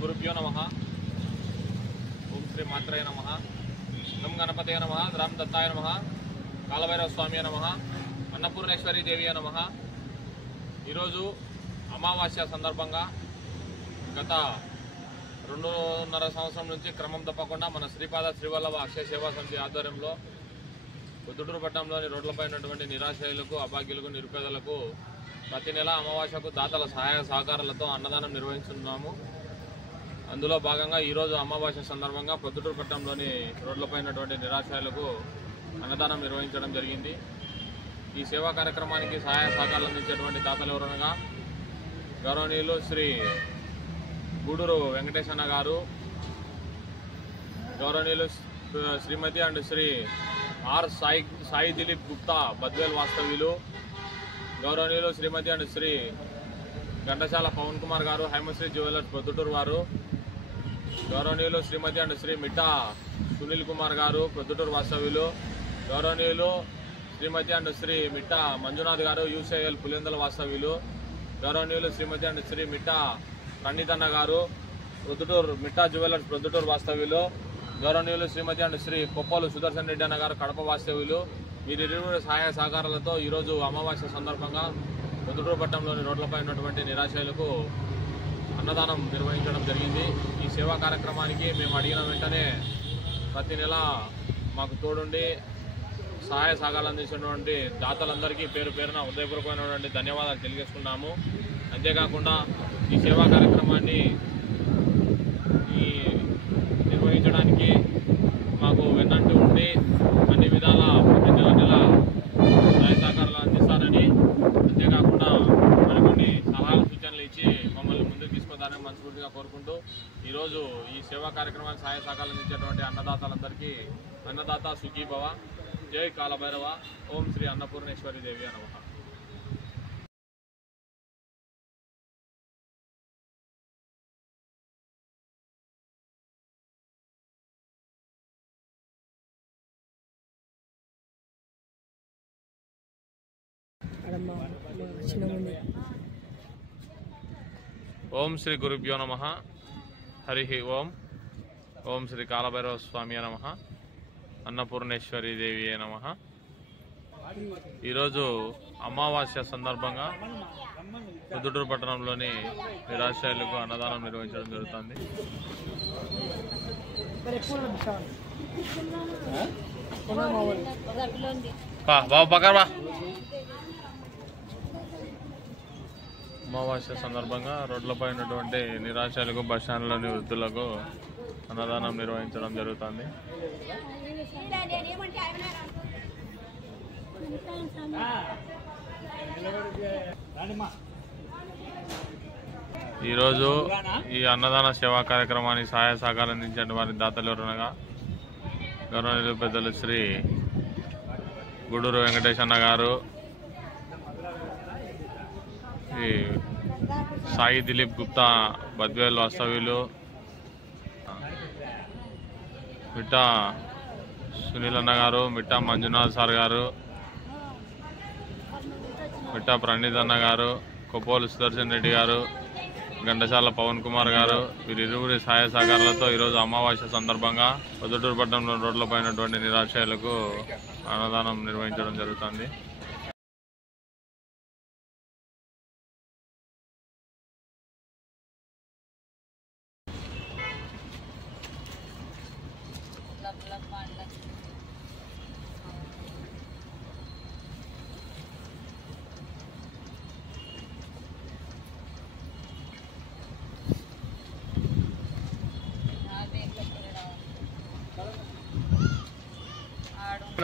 గురుభ్యో నమః. ఓం శ్రీ మాత్రే నమః. గం గణపతయ నమః. గ్రామ దత్తాయ నమః. కాలభైరవ స్వామి నమః. అన్నపూర్ణేశ్వరి దేవి నమః. ఈరోజు అమావాస్య సందర్భంగా గత 2.5 సంవత్సరం నుంచి క్రమం తప్పకుండా మన శ్రీపాద శ్రీవల్లభ అక్షయ సేవా సమితి ఆధ్వర్యంలో పొద్దుటూరు పట్టణంలోని రోడ్లపై ఉన్నటువంటి నిరాశ్రయులకు, అభాగ్యులకు, నిరుపేదలకు ప్రతి నెల అమావాస్యకు దాతల సహాయ సహకారాలతో అన్నదానం నిర్వహిస్తున్నాము. అందులో భాగంగా ఈరోజు అమావాస్య సందర్భంగా పొద్దుటూరు పట్టణంలోని రోడ్లపై ఉన్నటువంటి నిరాశ్రయులకు అన్నదానం నిర్వహించడం జరిగింది. ఈ సేవా కార్యక్రమానికి సహాయ సహకారాలు అందించేటువంటి దాతలు ఎవరనగా గౌరవనీయులు శ్రీ గూడూరు వెంకటేశన్న గారు, గౌరవనీయులు శ్రీమతి అండ్ శ్రీ ఆర్ సాయి దిలీప్ గుప్తా బద్వేల్ వాస్తవ్యులు, గౌరవనీయులు శ్రీమతి అండ్ శ్రీ ఘంటసాల పవన్ కుమార్ గారు, హైమశ్రీ జ్యువెలర్స్ ప్రొద్దుటూరు వారు, గౌరవనీయులు శ్రీమతి అండ్ శ్రీ మిట్టా సునీల్ కుమార్ గారు ప్రొద్దుటూరు వాస్తవ్యులు, గౌరవనీయులు శ్రీమతి అండ్ శ్రీ మిట్టా మంజునాథ్ గారు యూసీఎల్ పులివెందుల వాస్తవ్యులు, గౌరవనీయులు శ్రీమతి అండ్ శ్రీ మిట్టా పండితన్న గారు ప్రొద్దుటూరు మిట్టా జ్యువెలర్స్ ప్రొద్దుటూరు వాస్తవ్యులు, గౌరవనీయులు శ్రీమతి అండ్ శ్రీ కొప్పలు సుదర్శన్ రెడ్డి అన్న గారు కడప వాస్తవ్యులు. వీరిరువురి సహాయ సహకారాలతో ఈరోజు అమావాస్య సందర్భంగా పొద్దుటూరు పట్టణంలోని రోడ్లపై ఉన్నటువంటి నిరాశ్రయులకు అన్నదానం నిర్వహించడం జరిగింది. ఈ సేవా కార్యక్రమానికి మేము అడిగిన వెంటనే ప్రతి నెల మాకు తోడుండి సహాయ సహకారాలు అందించినటువంటి దాతలందరికీ పేరు పేరున హృదయపూర్వకమైనటువంటి ధన్యవాదాలు తెలియజేసుకున్నాము. అంతేకాకుండా ఈ సేవా కార్యక్రమాన్ని నిర్వహించడానికి మాకు వెన్నంటి ఉండి అన్ని విధాల ప్రతి నెల సహాయ సహకారాలు అందిస్తారని, అంతేకాకుండా మరికొన్ని సలహాలు సూచనలు ఇచ్చి మమ్మల్ని ముందుకు తీసుకుంటారని మనస్ఫూర్తిగా కోరుకుంటూ ఈరోజు ఈ సేవా కార్యక్రమానికి సహాయ సహకారాలు అందించేటువంటి అన్నదాతలందరికీ అన్నదాత సుఖీభవ. జై కాలభైరవ. ఓం శ్రీ అన్నపూర్ణేశ్వరి దేవి నమః. ఓం శ్రీ గురుభ్యో నమః. హరి ఓం. ఓం శ్రీ కాలభైరవ స్వామి నమః. అన్నపూర్ణేశ్వరి దేవి నమః. ఈరోజు అమావాస్య సందర్భంగా పొద్దుటూరు పట్టణంలోని నిరాశ్రయులకు అన్నదానం నిర్వహించడం జరుగుతుంది. బాబు పక్కన అమావాస్య సందర్భంగా రోడ్లపై ఉన్నటువంటి నిరాశ్రయులకు, బస్టాండ్లోని వృద్ధులకు అన్నదానం నిర్వహించడం జరుగుతుంది. ఈరోజు ఈ అన్నదాన సేవా కార్యక్రమానికి సహాయ సహకారం అందించిన వారి దాతలు ఎవరనగా గౌరవనీయులు పెద్దలు శ్రీ గూడూరు వెంకటేశన్న గారు, ఈ సాయి దిలీప్ గుప్తా బద్వేల్ వాస్తవ్యులు, మిట్టా సునీల్ అన్న గారు, మిట్టా మంజునాథ్ సార్ గారు, మిట్టా పండితన్న గారు, కొప్పోలు సుదర్శన్ రెడ్డి గారు, ఘంటసాల పవన్ కుమార్ గారు, వీరిరువురి సహాయ సహకారాలతో ఈరోజు అమావాస్య సందర్భంగా పొద్దుటూరు పట్టణంలో రోడ్లపై ఉన్నటువంటి నిరాశ్రయులకు అన్నదానం నిర్వహించడం జరుగుతుంది.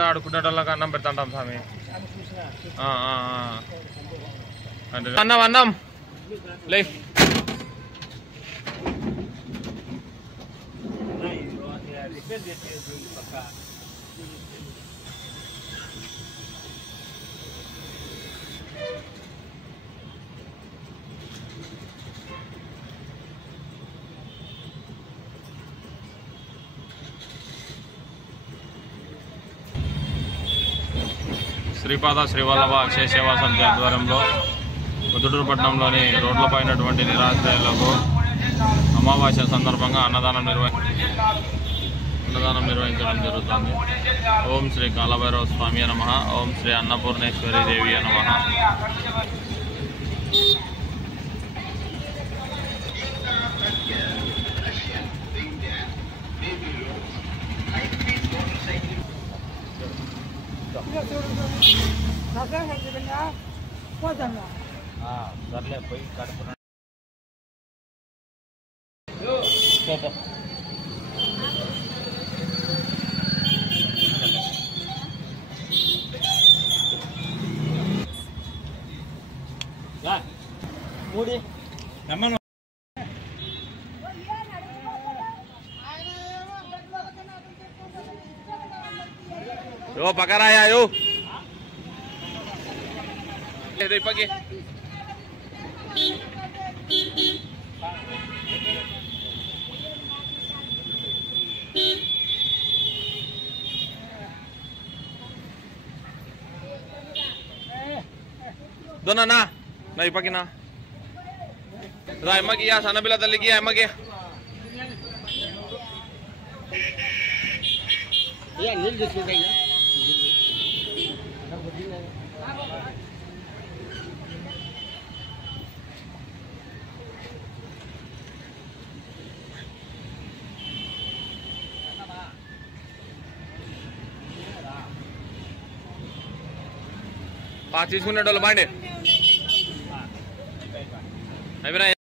ఆడుకునేటోళ్ళకి అన్నం పెడతాంటాం స్వామి. అన్నం అన్నం లే. శ్రీపాద శ్రీవల్లభ అక్షయ సేవా సమితి ఆధ్వర్యంలో పొద్దుటూరు పట్టణంలోని రోడ్లపై ఉన్నటువంటి నిరాశ్రయులకు అమావాస్య సందర్భంగా అన్నదానం నిర్వహించడం జరుగుతుంది. ఓం శ్రీ కాలభైరవ స్వామి నమః. ఓం శ్రీ అన్నపూర్ణేశ్వరి దేవి నమః. సర్లే పోయి కడుపు మూడి రమ్మను. Yo, pakaraya yo. Dari pagi. Doon na. Naipagi na. Rai magi ya, sana bila taligi ya magi. Iya, nil disukainya. Pacis minit dulu bande. Ayo